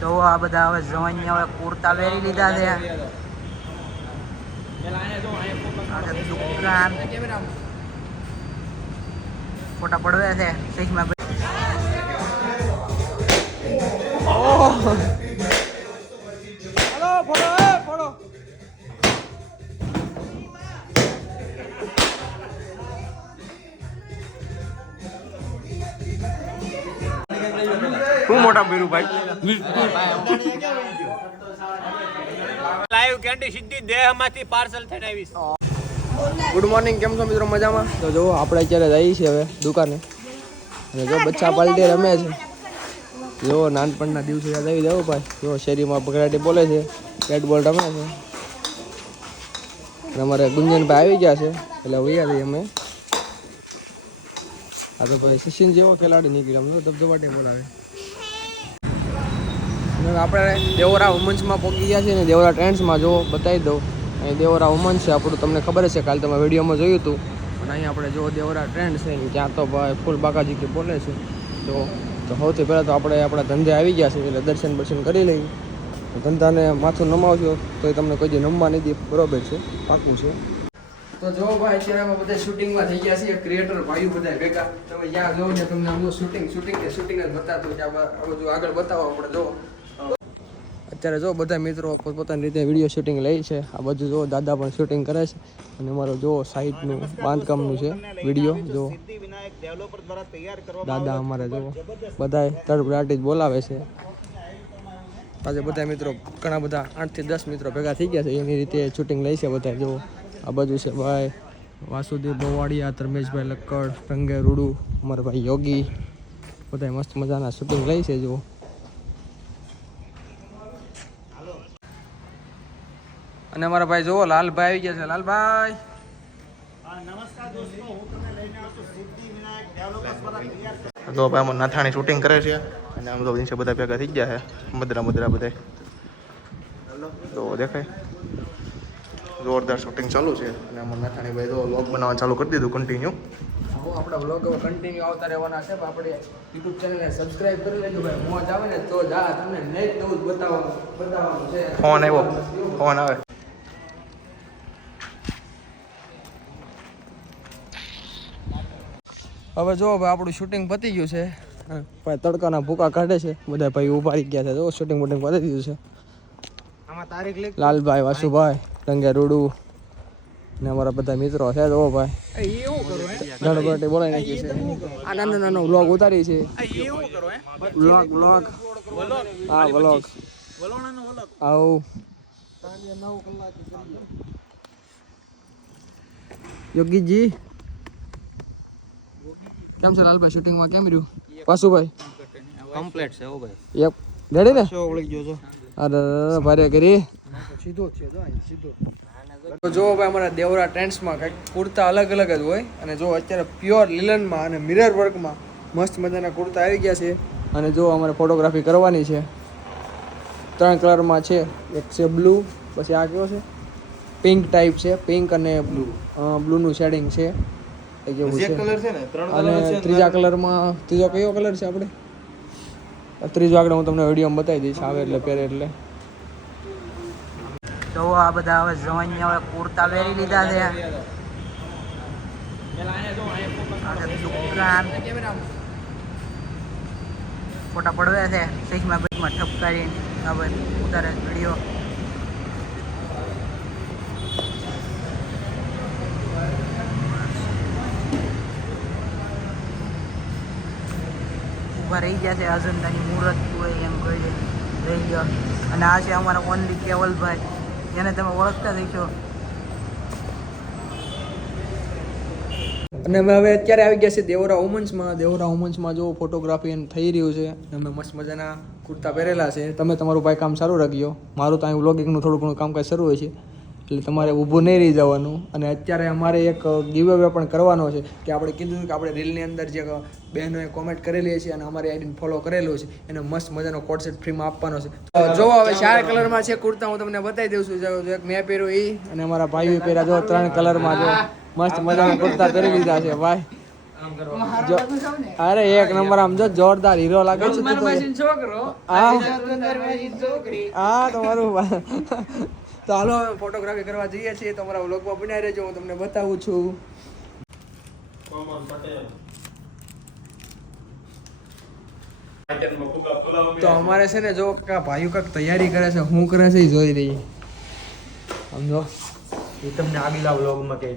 તો આ બધા હવે જવાની હવે કુર્તા પહેરી લીધા છે. દુકાન ફોટા પડવે છે શેખમાં. શું મોટા ભીરુ ભાઈ લાઈવ કેન્ડી સીધી દેહમાંથી પાર્સલ થઈને આવી. ગુડ મોર્નિંગ, કેમ છો મિત્રો? મજામાં? તો જો આપણે અત્યારે જઈએ છીએ હવે દુકાને અને જો બચ્ચા પાલટી રમે છે. જો નાનપણના દિવસો યાદ આવી જાવ ભાઈ. જો શેરીમાં બગડાટી બોલે છે, બેટ બોલ રમે છે અને અમારે ગુંજનભાઈ આવી ગયા છે એટલે વૈયા જઈએ અમે. આ તો ભાઈ સચિન જેવો ખેલાડી નીકળ્યા અમને ધબધબાટે બોલાવે. આપણે દેવરા વુમન્સમાં પહોંચી ગયા છે ને દેવરા ટ્રેન્ડ્સમાં જો બતાવી દઉં. અહીં દેવરા વુમન્સ છે આપણું, તમને ખબર છે કાલે તમે વિડીયોમાં જોયું હતું. પણ અહીં આપણે જો દેવરા ટ્રેન્ડ છે ત્યાં તો ભાઈ ફૂલ બાકાજી કે બોલે છે. તો સૌથી પહેલાં તો આપણે આપણા ધંધે આવી ગયા છે એટલે દર્શન કરી લઈએ. ધંધાને માથું નમાવજો તો એ તમને કોઈ જે નમવા નહીં દે, બરોબર છે, પાકું છે. તો જો ભાઈ અત્યારે અમે બધા શૂટિંગમાં થઈ ગયા છીએ, ક્રિએટર ભાઈઓ બધા ભેગા. તમે જ્યાં જોવો ને તમને આમ શૂટિંગ જ બતાવતું કે જો આગળ બતાવો આપણે જો. અત્યારે જો બધા મિત્રો પોતાની રીતે વિડીયો શૂટિંગ લે છે. આ બધું જો દાદા પણ શૂટિંગ કરે છે અને અમારો જો સાઈડનું બાંધકામનું છે વિડીયો. જો દાદા અમારે જો બધા તડબડાટી જ બોલાવે છે. આજે બધા મિત્રો ઘણા બધા 8 થી 10 મિત્રો ભેગા થઈ ગયા છે, એની રીતે શૂટિંગ લે છે બધા. જો આ બધું છે ભાઈ વાસુદેવ બવાડિયા, ધર્મેશભાઈ લક્કડ, રંગે રૂડુ, અમારા ભાઈ યોગી, બધા મસ્ત મજાના શૂટિંગ લે છે. જો અને અમારા ભાઈ જોવો લાલભાઈ આવી ગયા છે. લાલભાઈ નમસ્કાર દોસ્તો, હું તમને લઈને આવ્યો છું સિદ્ધિવિનાયક ડેવલપર્સ દ્વારા તૈયાર. તો ભાઈ આમાં નાથાણી શૂટિંગ કરે છે અને આમ તો નીચે બધા ભેગા થઈ ગયા છે. મદરા બધા તો દેખાય જોરદાર શૂટિંગ ચાલુ છે અને આમાં નાથાણી ભાઈ તો વ્લોગ બનાવવા ચાલુ કરી દીધું કન્ટિન્યુ. આપણા વ્લોગ હવે કન્ટિન્યુ આવતા રહેવાના છે. આપણે યુટ્યુબ ચેનલને સબસ્ક્રાઇબ કરી લેજો ભાઈ. મોજ આવે ને તો જા તમને નેટ નવું બતાવવાનું છે. ફોન આવ્યો, ફોન આવે. હવે જો ભાઈ આપણું શૂટિંગ પતી ગયું છે. ભાઈ તડકાના ભૂકા કાઢે છે બધા ભાઈ ઉભા રહી ગયા છે. જો શૂટિંગ વૂટિંગ પતી ગયું છે. લાલભાઈ, વાસુભાઈ, રંગે રૂડુ ને અમારા બધા મિત્રો છે. જો ભાઈ ધડબડાટી બોલાવી નાખી છે. આ નાનો વ્લોગ ઉતારી છે. વ્લોગ હા વ્લોગ આવું યોગીજી કેમ છે લાલભાઈ? શૂટિંગમાં કેમ રહ્યું? વાસુભાઈ કમ્પ્લીટ છે. ઓ ભાઈ એક રેડી ને? શો ઓળી ગયો છો. અરે ભારે કરી સીધો છે સીધો. તો જો ભાઈ અમારા દેવરા ટ્રેન્ડ્સમાં કંઈક કુર્તા અલગ અલગ જ હોય અને જો અત્યારે પ્યોર લિલનમાં અને મિરર વર્કમાં મસ્ત મજાના કુર્તા આવી ગયા છે. અને જો અમારે ફોટોગ્રાફી કરવાની છે. 3 કલરમાં છે. એક છે બ્લુ, પછી આ કેવો છે પિંક ટાઈપ છે, પિંક અને બ્લુનું શેડિંગ છે એ જેવું છે. અને ત્રીજા કલરમાં ત્રીજો કયો કલર છે આપણે? ત્રીજો આગળ હું તમને વિડીયોમાં બતાવી દઈશ આવે એટલે પહેરે એટલે. તો આ બધા હવે જવાની હવે કુર્તા પહેરી લીધા છે. દુકાન ફોટા પડવે છે શેખમાં ઠપકારી હવે ઉતારે વિડીયો. ઊભા રહી ગયા છે અજંતાની મૂર્ત હોય એમ કહી રહી ગયો. અને આ છે અમારા ઓનલી કેવલભાઈ, જેને તમે ઓળખતા થઈશો. અને અમે હવે અત્યારે આવી ગયા છે દેવરા વુમન્સમાં. દેવરા વુમન્સમાં જો ફોટોગ્રાફી થઈ રહ્યું છે. અમે મસ્ત મજાના કુર્તા પહેરેલા છે. તમે તમારું ભાઈ કામ સારું રાખજો. મારું તો અહીં વ્લોગિંગનું થોડું ઘણું કામકાજ શરૂ હોય છે એટલે તમારે ઊભું નહીં રહી જવાનું. અને અત્યારે અમારે એક ગીવ અવે પણ કરવાનો છે કે આપણે કીધું કે આપણે રીલની અંદર જે બહેનોએ કોમેન્ટ કરેલી છે અને અમારી આઈડીને ફોલો કરેલું છે એને મસ્ત મજાનો કોડ સેટ ફ્રીમાં આપવાનો છે. તો જો હવે 4 કલરમાં છે કુર્તા, હું તમને બતાવી દઉં છું. જો એક મેં પહેર્યું એ અને અમારા ભાઈઓ પહેર્યા જો 3 કલરમાં જો મસ્ત મજાના કુર્તા પહેરી લીધા છે ભાઈ. અરે એક નંબર આમ જો જોરદાર હીરો લાગે છે તું તો. હા તમારું તો હાલો હવે ફોટોગ્રાફી કરવા જઈએ છીએ. તમારા વ્લોગમાં બનાવી રહેજો, હું તમને બતાવું છું. તો અમારે છે ને જો કાકા ભાઈઓ કાંઈક તૈયારી કરે છે, શું કરે છે એ જોઈ રહી. સમજો એ તમને આગલા વ્લોગમાં કઈ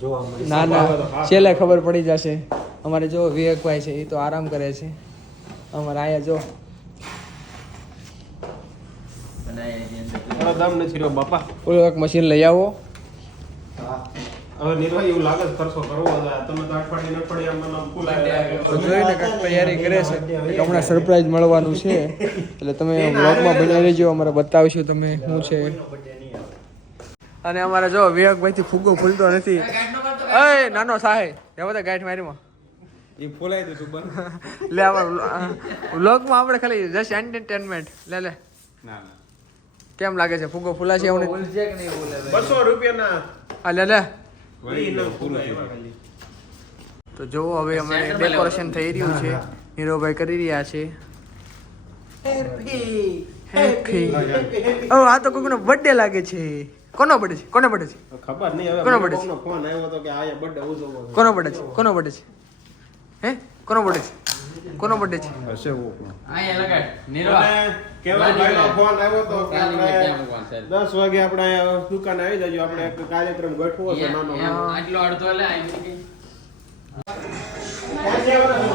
જોવા મળે. ના ના છેલ્લે ખબર પડી જશે. અમારે જો વિવેકભાઈ છે એ તો આરામ કરે છે. અમારે આયા જો દમ નથી રહ્યો બાપા. ઓલું એક મશીન લઈ આવો. હવે નિર્વાહ એવું લાગે છે ખર્ચો કરવો છે. તમે તો અઠવાડિયે અઠવાડિયે ફૂલ તો જોઈને કાંઈક તૈયારી કરે છે. એક હમણાં સરપ્રાઈઝ મળવાનું છે એટલે તમે વ્લોગમાં બનાવી રહેજો, અમારે બતાવીશું તમે શું છે. અને અમારે જો વિવેકભાઈ થી ફુગ્ગો ફૂલતો નથી. એ નાનો સાહે એ બધા ગાંઠ મારીમાં એ ફૂલાઈ દીધું બંધ. લે અમારા વ્લોગમાં આપણે ખાલી જસ્ટ એન્ટરટેનમેન્ટ લે લે. ના કેમ લાગે છે ફુગ્ગો ફૂલાશે એવું? 200 રૂપિયાના હા લે લે. ખાલી તો જો હવે અમે ડેકોરેશન થઈ રહ્યું છે, હીરોભાઈ કરી રહ્યા છે. હેપી ઓ આ તો કોઈનો બર્થડે લાગે છે. કોનો બર્થડે છે? કોનો બર્થડે છે? ખબર નહીં હવે કોનો birthday છે? કોનો ફોન આવ્યો તો કે આ બર્થડે ઉજવવો છે. કોનો બર્થડે છે? કોનો બર્થડે છે? હે કોનો બર્થડે છે? કોનો બર્થડે છે? હશે વો કેવલભાઈનો ફોન આવ્યો તો કે આપણે 10 વાગે આપણે દુકાને આવી જજો, આપણે એક કાર્યક્રમ ગોઠવો છે નાનો.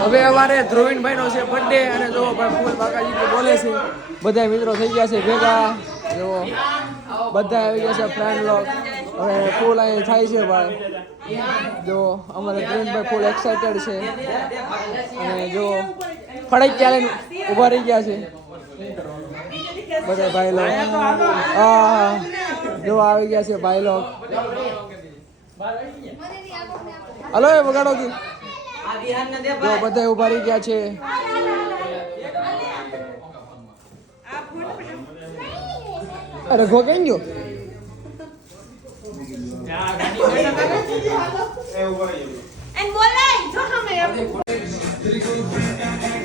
હવે અમારે ધ્રુવીનભાઈ નો છે બર્થડે અને જો ભાઈ ફૂલ બાકાજી કે બોલે છે. બધા મિત્રો થઈ ગયા છે ભેગા. જો બધા આવી ગયા છે ફ્રેન્ડ લોક. હવે ફૂલ અહીં થાય છે ભાઈ. જો અમારે ધ્રુવીનભાઈ ફૂલ એક્સાઇટેડ છે અને જો ફડાઈ ચાલે ઊભા રહી ગયા છે બધા ભાઈ લોક. હા જો આવી ગયા છે ભાઈ લોક. હલો એ વગાડો કી. જો બધા ઉભા રહી ગયા છે. અરે ઘો કઈ ગયો.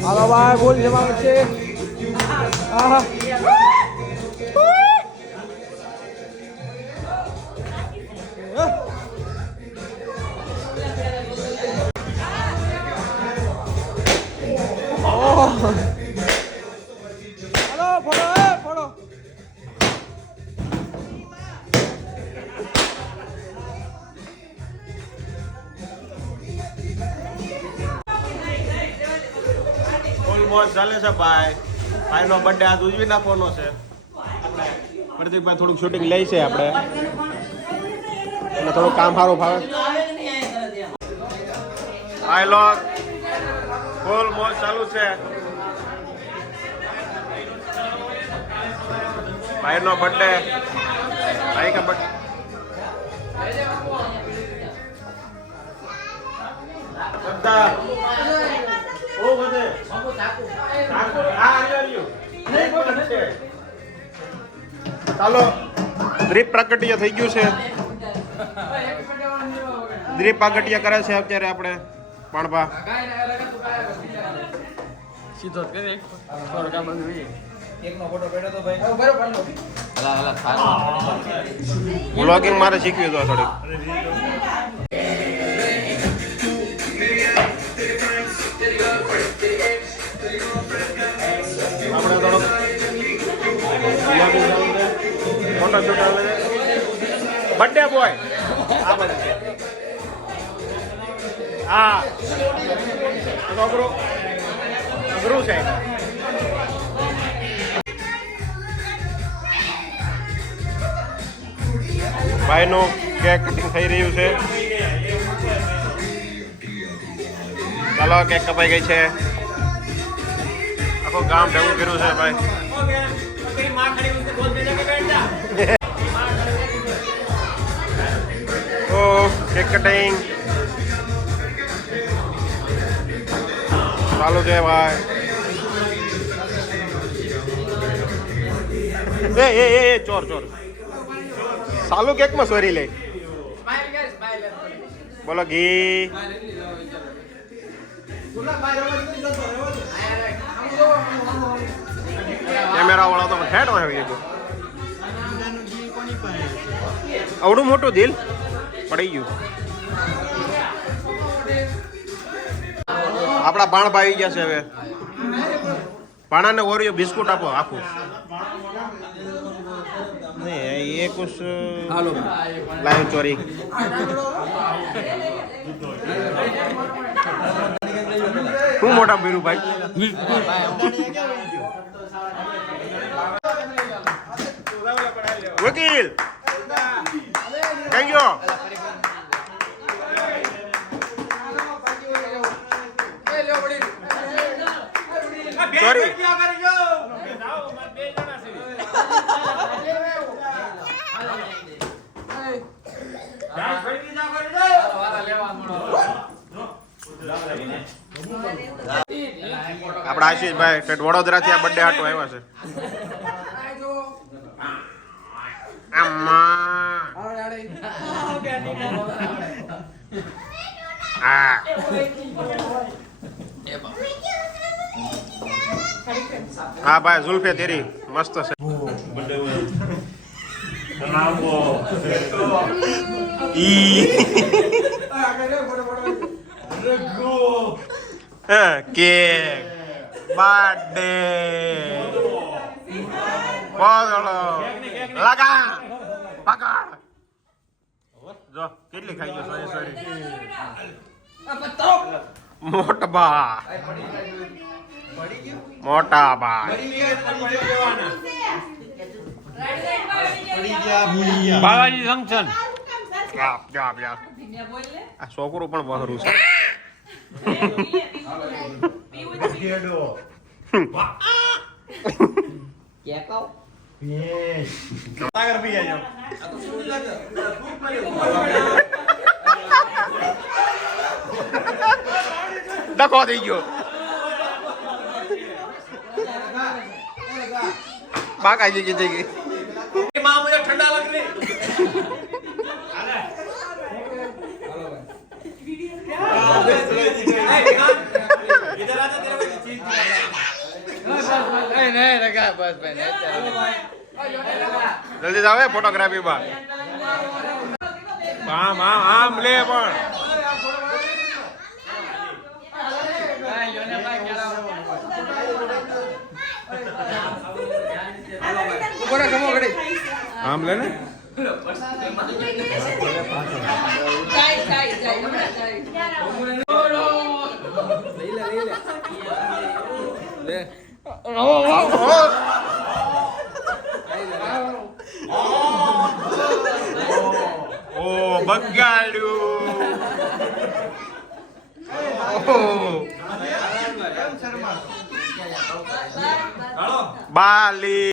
હાલો ભાઈ બોલ જવાનું છે. આહા હાલો ફોડો ફોડો. ફૂલ મોજ ચાલે છે ભાઈ. ભાઈનો બર્થડે આજ ઉજવી નાખવાનો છે. આપણે પ્રતિકભાઈ થોડુંક શૂટિંગ લઈ છે આપણે, એટલે થોડું કામ સારું ફાવે. ભાઈ લોક ફૂલ મોજ ચાલુ છે. ભાઈનો બર્થડે. ભાઈ કા બર્થડે બધા ઓ બધે ચાલો દ્વીપ પ્રાગટ્ય થઈ ગયું છે. દ્વીપ પ્રાગટ્ય કરે છે અત્યારે આપણે પાણભા. સીધો કરે થોડો કામ જોઈએ. વ્લોગિંગ મારે શીખવ્યું હતું થોડુંક. આપણે થોડોક ફોટો શૂટ આવે છે. બર્થડે બોય આ બધું છે. હા અઘરું અઘરું છે. ભાઈનું કેક કટિંગ થઈ રહ્યું છે. ચાલો કેક કપાઈ ગઈ છે. આખું ગામ ભેગું કર્યું છે ભાઈ. ઓ કેક કટિંગ ચાલુ છે ભાઈ. એ ચોર ચોર ચાલુ કેકમાં સોરી લે. બોલો ઘી કેમેરા વાળો તો ઠેઠ હોય આવી ગયો. આવડું મોટું દિલ પડી ગયું. આપણા ભાણભાઈ આવી ગયા છે હવે. પાણાને ઓરિયો બિસ્કુટ આપો આખું. नहीं ये कुछ लाइन चोरी. શું મોટા ભીરું ભાઈ. વકીલ કઈ ગયો. સોરી આપડા આશીષભાઈ ઠેઠ વડોદરા થી આ બર્થડે હાટો આવ્યા છે. હા ભાઈ ઝુલ્ફે તેરી મસ્ત છે. કેક બર્થડે બોલો લગા પકડ જો કેટલી ખાઈ ગયો. સોરી મોટા બા બાલાજી જંકશન. આ છોકરું પણ બહરું છે. ડખો થઈ ગયો. બાકા જઈ ગઈ. ઠંડા લગ રહી. જલ્દી જાવે ફોટોગ્રાફી માં. આમ આમ આમ લે પણ આમ લે ને. ઓ બગાડ્યું. બાલી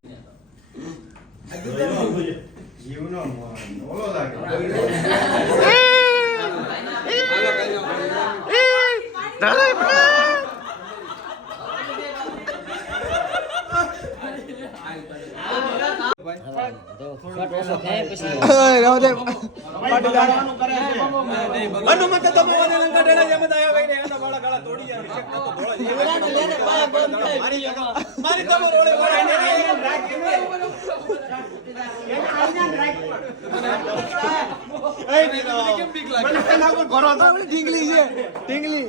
ઢીંગલી છે ઢીંગલી.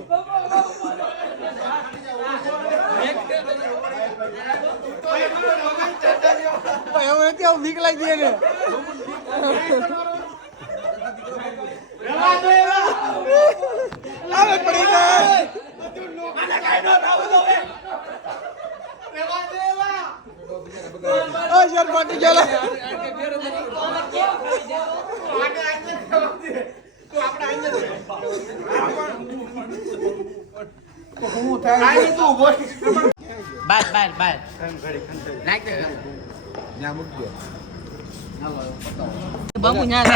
એવું નથી આવું બીક લાગી દે ને. આવે પડી જાય. શેર પાટી ગયેલા.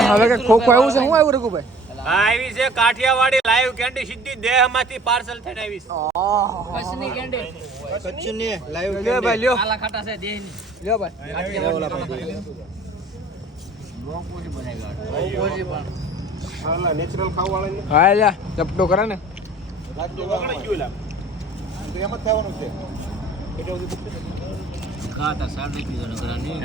હવે ખોખો આવ્યું છે. હું આવ્યું રઘુભાઈ? આવી છે કાઠિયાવાડી લાઈવ કેન્ડી સીધી દેહમાંથી પાર્સલ થઈને આવી છે. કચ્છની કેન્ડી. કચ્છની લાઈવ કેન્ડી. લ્યો ભાઈ લ્યો. આલા ખાટા છે દેહની. લ્યો ભાઈ. નેચરલ ખાવા વાળા હા લ્યા ચપટો કરે ને. વગડી ગયું લા. તો એમ જ થવાનું છે એટલે બધું ગાતા 3.5 જણા ઘરાની